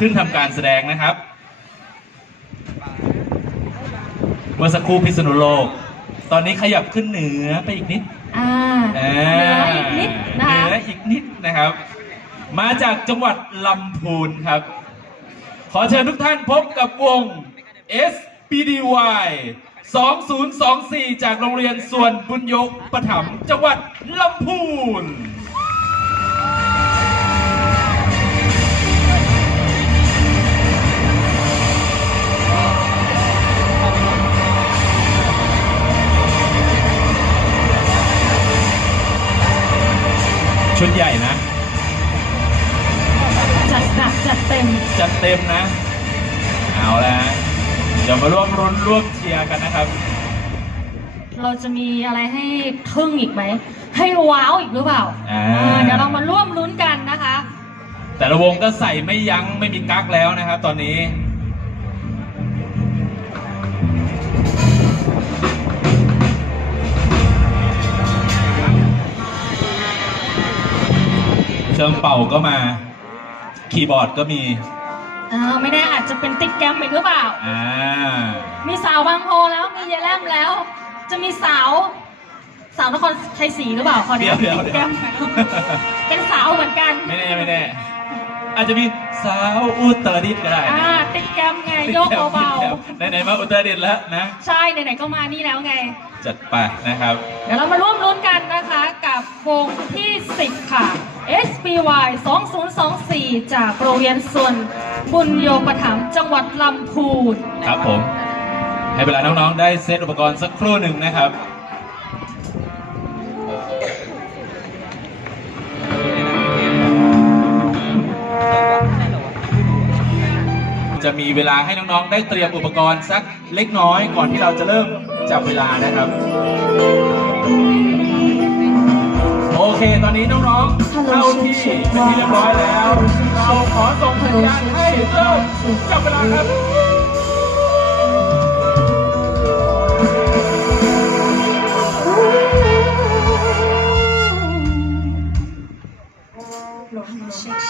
ขึ้นทำการแสดงนะครับ เมื่อสักครู่พิษณุโลก ตอนนี้ขยับขึ้นเหนือไปอีกนิดอ่าอ่าเหลืออีกนิดนะเหคะนืออีกนิดนะครับ มาจากจังหวัดลำพูนครับ ขอเชิญทุกท่านพบกับวง SBDY 2024 จากโรงเรียนส่วนบุญยกปถัมภ์จังหวัดลำพูน ชุดใหญ่นะ จัดหนักจัดเต็ม จัดเต็มนะ เอาละฮะเดี๋ยวมาร่วมรุ้นร่วมเชียร์กันนะครับ เราจะมีอะไรให้ทึ่งอีกไหม ให้ว้าวอีกหรือเปล่าอ่าอ่าเดี๋ยวเรามาร่วมลุ้นกันนะคะ แต่ละวงก็ใส่ไม่ยั้งไม่มีกั๊กแล้วนะครับ ตอนนี้ เครื่องเป่าก็มา คีย์บอร์ดก็มีอ่าไม่แน่อาจจะเป็นติ๊กแกรมอีกหรือเปล่า อ่า มีสาวบางโพแล้วมีเยายแลมแล้ว จะมีสาว สาวนครชัยศรีหรือเปล่าคนเดี๋นี้ยวเดี๋ยว ติ๊กแกรมเป็นสาวเหมือนกันไม่แน่ไม่แน่อาจจะมีสาวอุตรดิตถ์ก็ได้อ่านะติ๊กแกรมไงโยกเบาไหนๆมาอุตรดิตถ์แล้วนะๆใช่ไหนๆก็มานี่แล้วไง จัดไปนะครับ เดี๋ยวเรามาร่วมลุ้นกันนะคะกับวงที่ 10 ค่ะ SPY 2024 จากโรงเรียนส่วนบุญโยประถมจังหวัดลำพูนครับผม ให้เวลาน้องๆ ได้เซตอุปกรณ์สักครู่หนึ่งนะครับจะมีเวลาให้น้องๆ ได้เตรียมอุปกรณ์สักเล็กน้อยก่อนที่เราจะเริ่มจับเวลานะครับ โอเค ตอนนี้น้องๆเข้าที่เป็นที่เรียบร้อยแล้ว เราขอส่งสัญญาณให้เริ่มจับเวลาครับส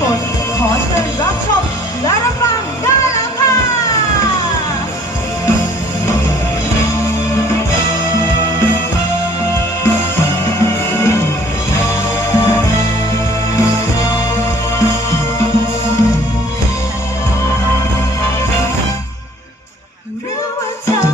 สาวที่กลัวฝนขอเชิญรับชมและรับฟังได้แล้วค่ะหรือว่าเธอ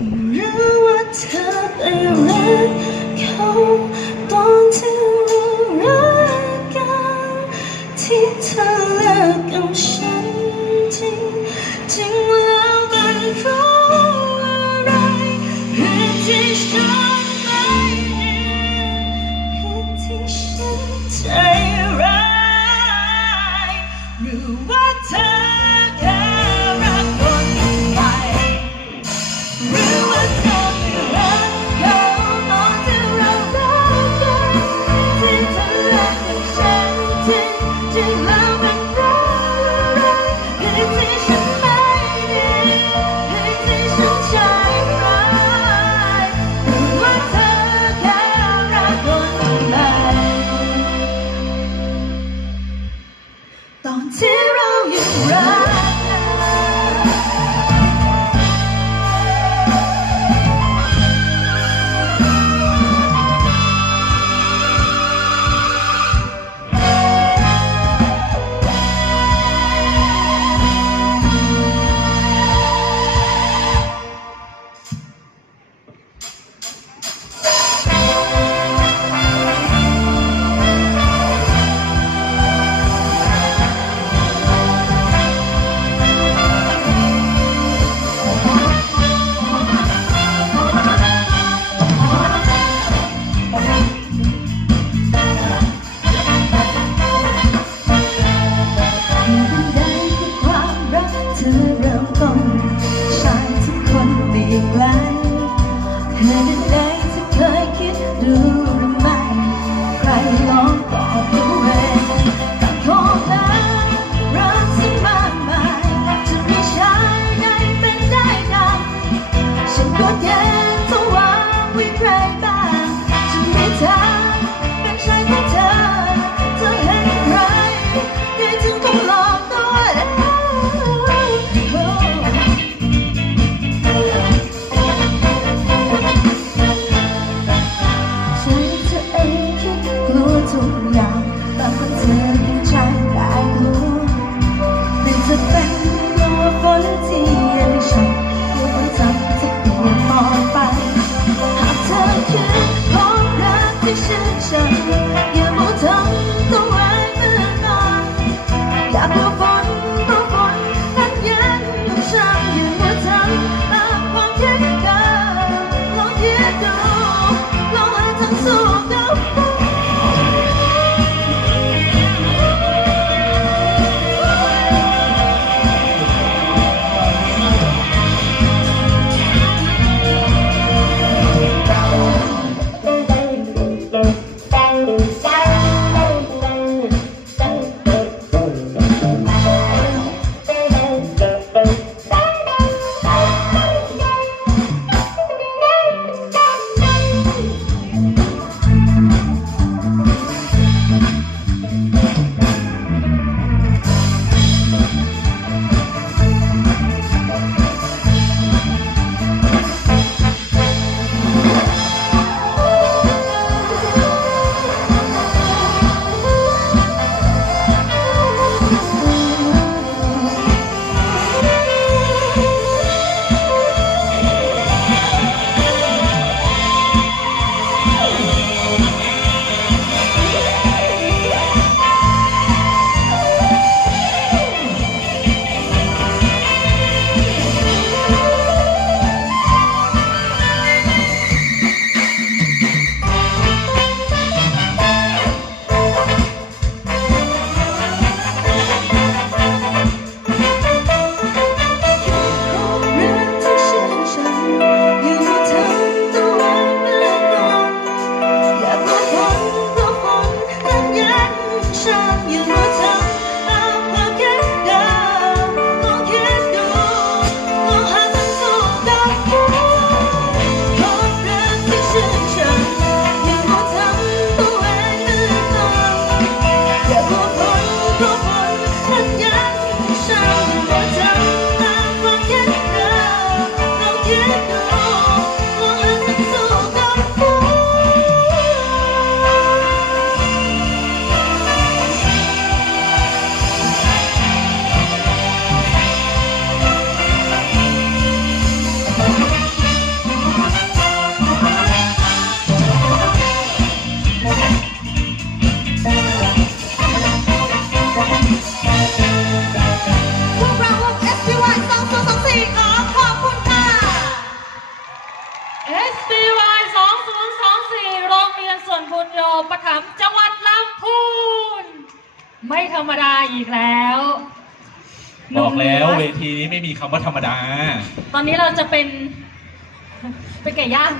รู้ว่าเธอไปรักเขาตอนที่เรารักกันที่เธอเลิกกับฉันจริงจริงแล้วเป็นราะอะไรเหตุที่ฉันไม่ดีเหตุที่ฉันใจร้ายรือว่า ฉั อง ส่วนบุญโยปถัมภ์จังหวัดลำพูน ไม่ธรรมดาอีกแล้วบอกแล้วหนุ่มเวเนื้อทีนี้ไม่มีคำว่าธรรมดา ตอนนี้เราจะเป็น เป็นไก่ย่าง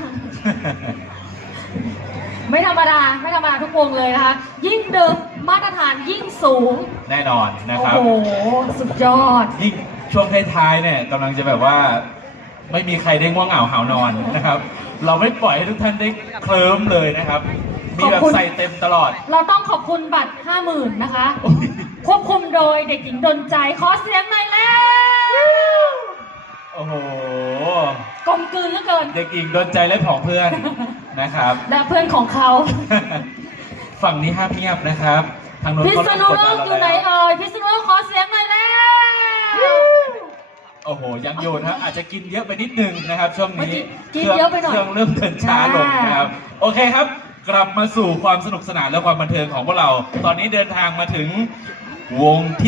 ไม่ธรรมดา ไม่ธรรมดาทุกวงเลยนะคะ ยิ่งดึกมาตรฐานยิ่งสูง แน่นอนนะครับโอ้โห สุดยอด ยิ่งช่วงท้ายๆเนี่ยกำลังจะแบบว่า ไม่มีใครได้ง่วงเหงาหาวนอนนะครับ เราไม่ปล่อยให้ทุกท่านได้เคลิ้มเลยนะครับ มีแบบขอบคุณใส่เต็มตลอด เราต้องขอบคุณบัตร 50,000 นะคะโอ้ยควบคุมโดยเด็กหญิงดนใจ ขอเสียงหน่อยแล้ว โอ้โห กลมกลืนเหลือเกิน เด็กอิงโดนใจและผองเพื่อนนะครับ และเพื่อนของเขา ฝั่งนี้ห้ามเงียบนะครับ ทางโน้นพิษก็ณุกดโลดันกเราอยู่ไหนแล้วเอ่ยพิษณุโลกขอเสียงหน่อยแล้ว โอ้โห ยังโยนครับอาจจะกินเยอะไปนิดนึงนะครับช่วงเมื่อนี้กี้กินเยอะไปหน่อย เครื่องเริ่มเดินช้าลงนะครับ โอเคครับ กลับมาสู่ความสนุกสนานและความบันเทิงของพวกเรา ตอนนี้เดินทางมาถึงวงที่